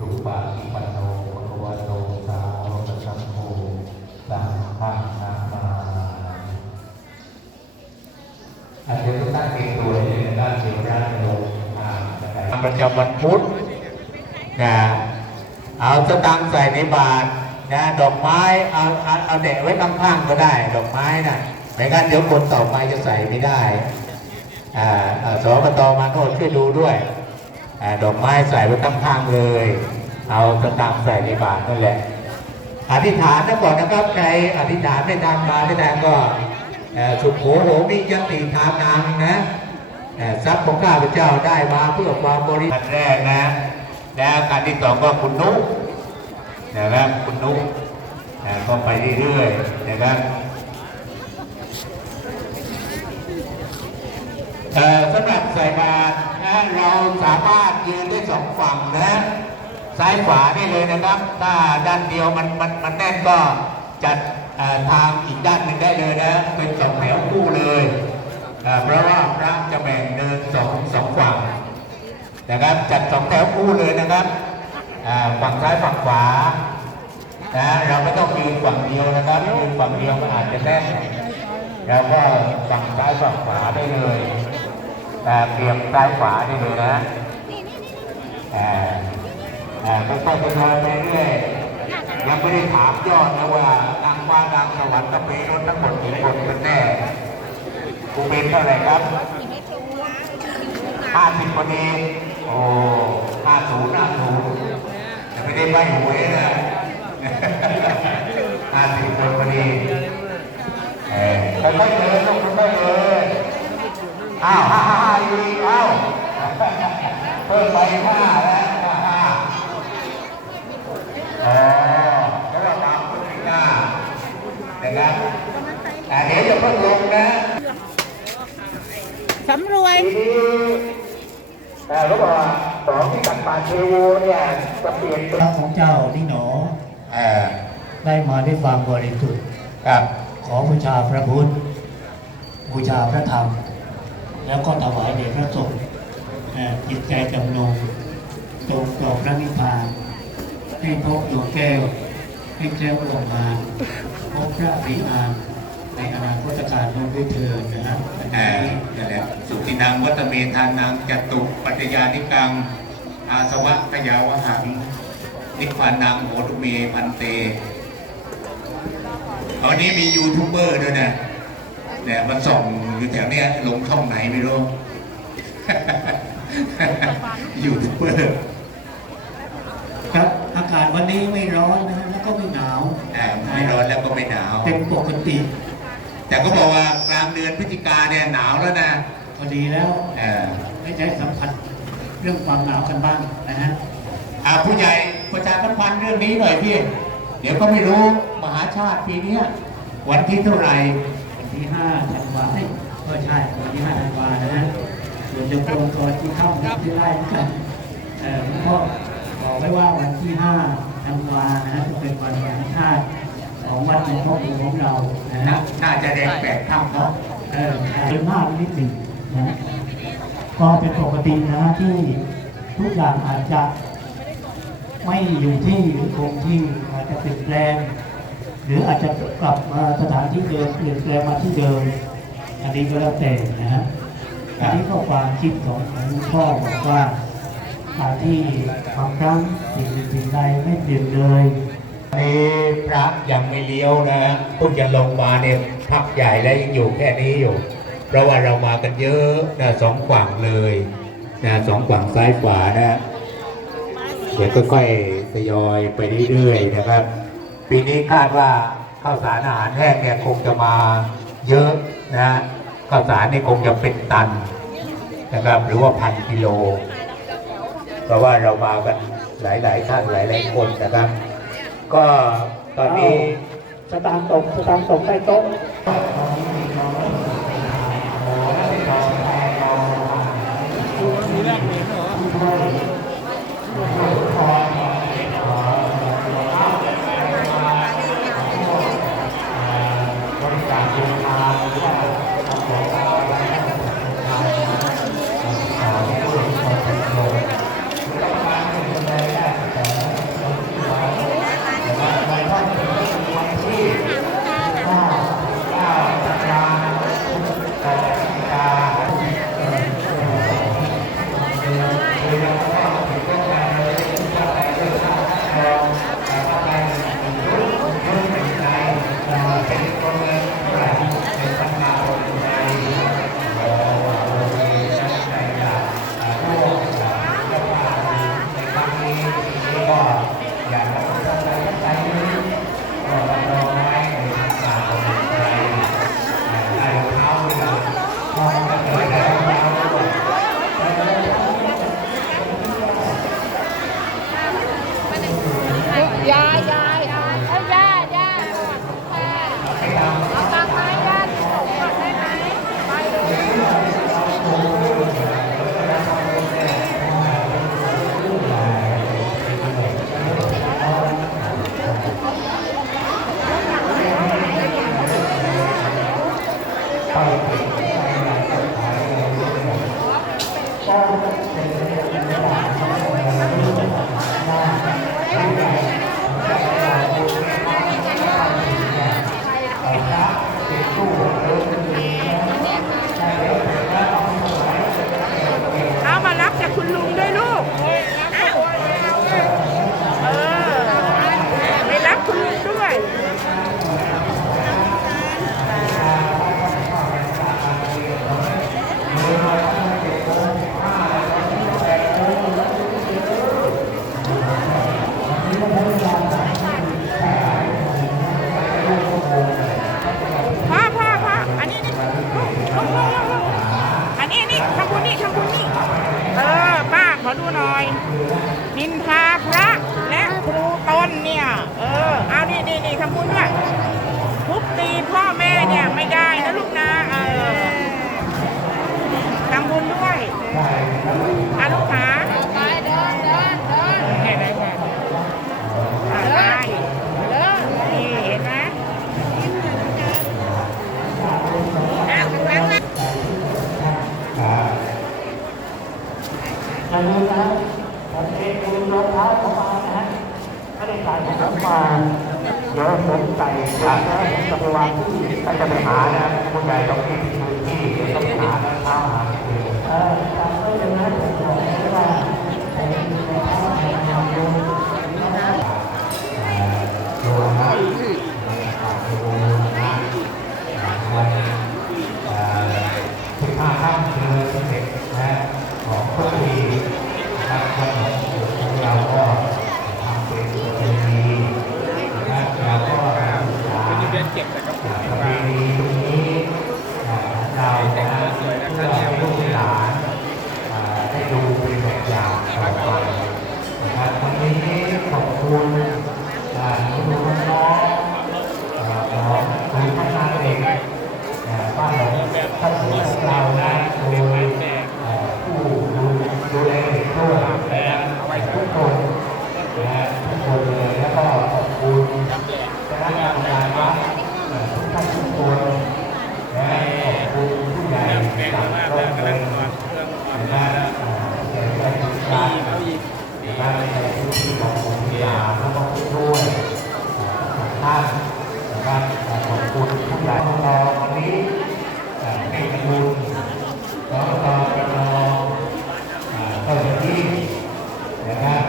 รูปาสิปันโนภะควะโตสาวกสังโฆสังฆังนามาอาจจะทุกท่านเตรียมตัวในด้านเสียงร่างลงอ่านนะครับประจำวันพุธนะเอาสตางค์ใส่ในบาตรนะดอกไม้เอาเอาเอาแดะไว้ข้างๆก็ได้ ดอกไม้นะไม่งั้นเดี๋ยวคนต่อไปจะใส่ไม่ได้อ่าอ่าสอบตมาโนดช่วยดูด้วย ดอกไม้ใส่ไว้ข้างๆเลย เอาสตางใส่ในบาตรนั่นแหละ อธิษฐานนะก่อนนะครับใครอธิษฐานไม่ทำมาไม่ได้ก็สุขโขโหมิยติทานังนะทรัพย์ของข้าพเจ้าได้มาเพื่อความบริสุทธิ์แรกนะ แล้วการที่สองก็คุณนุกนะครับคุณนุกก็ไปเรื่อยๆนะครับสำหรับใส่บาตระเราสามารถยืนได้สองฝั่งนะซ้ายขวาได้เลยนะครับ ถ้าด้านเดียวมันมันมันแน่นก็จัดทางอีกด้านหนึ่งได้เลยนะ เป็นสองแถวคู่เลยเพราะว่าพระจะแบ่งเดินสองสองฝั่งนะครับ จัดสองแถวคู่เลยนะครับฝั่งซ้ายฝั่งขวานะเราไม่ต้องยืนฝั่งเดียวนะครับยืนฝั่งเดียวมันอาจจะแน่นแล้วก็ฝั่งซ้ายฝั่งขวาได้เลย เตรียมซ้ายขวาได้เลยนะอ่าอ่าค่อยๆไปเดินไปเรื่อยยังไม่ได้ถามยอดนะว่านางฟ้านางสวรรค์กะเปรถทั้งหมดกี่คนกันแน่กูเป็นเท่าไหร่ครับห้าสิบพอดีโอ้ห้าศูนย์ห้าศูนย์จะไม่ได้ใบหวยนะห้าสิบคนพอดีเออค่อยๆเดินลูกค่อยๆเดินอ้าว พิ่มไปห้าแล้วห้าห้าอ๋อแล้วเราตามขึ้นไปห้านะครับแต่เดี๋ยวจะเพิ่งลงนะสำรวยแต่เขาบอกว่าสองที่ตักบาตรเทโวเนี่ยจะเปลี่ยนพระของเจ้านี่หนอเออได้มาด้วยความบริสุทธิ์ครับขอบูชาพระพุทธบูชาพระธรรม แล้วก็ถวายแด่พระสงฆ์ จิตใจจำนงตรงต่อพระนิพพาน ให้พบดวงแก้ว ให้แก้วลงมาพบพระวิอานในอนาคตการโน้นด้วยเถิดนะฮะเออนั่นแหละสุตินังวัตเมทานังจตุปัจจยานิกัง อาสวะขยาวหัง นิพพานังโหตุเมพันเตตอนนี้มียูทูบเบอร์ด้วยนะเนี่ยมันส่องอยู่แถวเนี้ยลงช่องไหนไม่รู้ ยูทูบเบอร์ครับอากาศวันนี้ไม่ร้อนนะฮะแล้วก็ไม่หนาวอ่าไม่ร้อนแล้วก็ไม่หนาว เป็นปกติ แต่ก็บอกว่ากลางเดือนพฤศจิกาเนี่ยหนาวแล้วนะพอดีแล้วเออไม่ใช้สัมผัสเรื่องความหนาวกันบ้างนะฮะอ่าผู้ใหญ่ประชาสัมพันธ์เรื่องนี้หน่อยพี่ เดี๋ยวก็ไม่รู้มหาชาติปีเนี้ยวันที่เท่าไหร่วันที่5ธันวาเอ้ยเออใช่วันที่5ธันวานะฮะ ส่วนจะตรงตัวที่เข้าที่ไล่กันเอ่อหลวงพ่อบอกไว้ว่าวันที่5ธันวานะฮะจะเป็นวันวันชาติของวัดหลวงพ่อคูของเรานะน่าฮะน่าจะแดงแปดค่ำเนาะเออเป็นมากนิดหนึ่งนะฮะก็เป็นปกตินะฮะที่ทุกอย่างอาจจะไม่อยู่ที่หรือคงที่อาจจะเปลี่ยนแปลง หรืออาจจะกลับมาสถานที่เดิมเปลี่ยนแปลงมาที่เดิมอันนี้ก็แล้วแต่นะฮะ อันนี้ก็ความคิดของของหลวงพ่อบอกว่ากาที่บางครั้งสิ่งสิ่งใดไม่เปลี่ยนเลยนนี้พระยังไม่เลี้ยวนะเพิ่งจะลงมาเนี่ยพักใหญ่แล้วยังอยู่แค่นี้อยู่ เพราะว่าเรามากันเยอะนะสองฝั่งเลยนะสองฝั่งซ้ายขวานะเดี๋ยวค่อยๆทยอยไปเรื่อยๆนะครับ ปีนี้คาดว่าข้าวสารอาหารแห้งเนี่ยคงจะมาเยอะนะ ข้าวสารนี่คงจะเป็นตันนะครับ หรือว่าพันกิโล เพราะว่าเรามากันหลาย ๆ ท่านหลาย ๆ คนนะครับ ก็ตอนนี้สตางค์ตกสตางค์ตกใต้โต๊ะเ ভালো ดูหน่อย นินทาพระและครูตนเนี่ย เออ เอานี่นี่นี่คำพูดด้วยทุบตีพ่อแม่เนี่ยไม่ได้นะลูกนะเออทำบุญด้วยอาลูกค้า và นะครับขอบคุณทุกใหญ่ตอวันนี้ให้ทุนตอนตอปนเจ้าหน้าที่นะครับ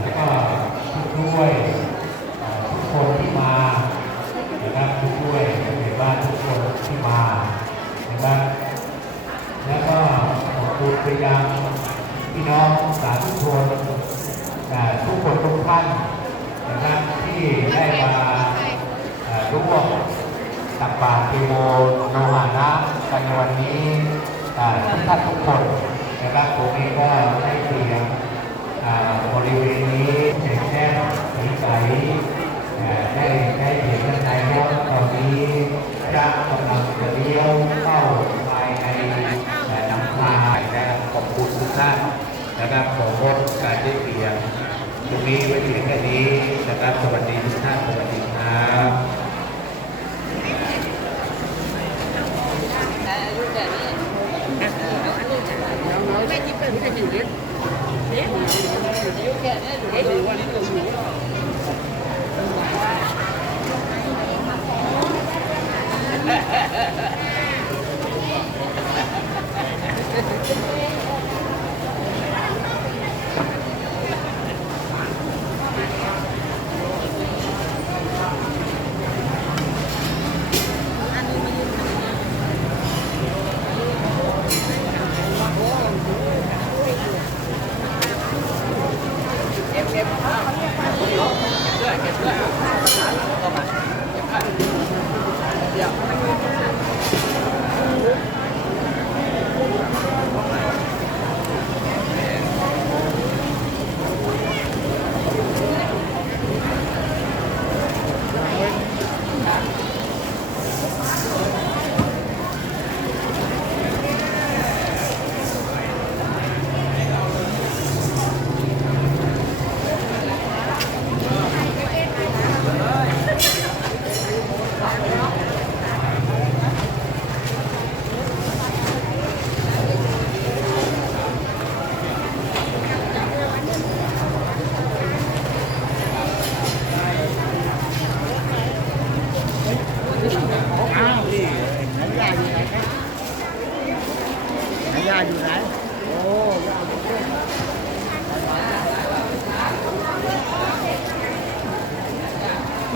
แล้วก็ทุกช่วยทุกคนที่มานะครับทุกช่วยในบ้านทุกคนที่มานะครับแล้วก็ขอบคุณไปยังพี่น้องสาธุชนทุกคนทุกท่านนะครับที่ได้มา ร่วมตักบาตรทีโมโนหานะในวันนี้ทุกท่านทุกคนนะครับผมเองก็ได้เตรียมบริเวณนี้แจกแจงใสได้ได้เห็นด้านในว่าตอนนี้ Everyone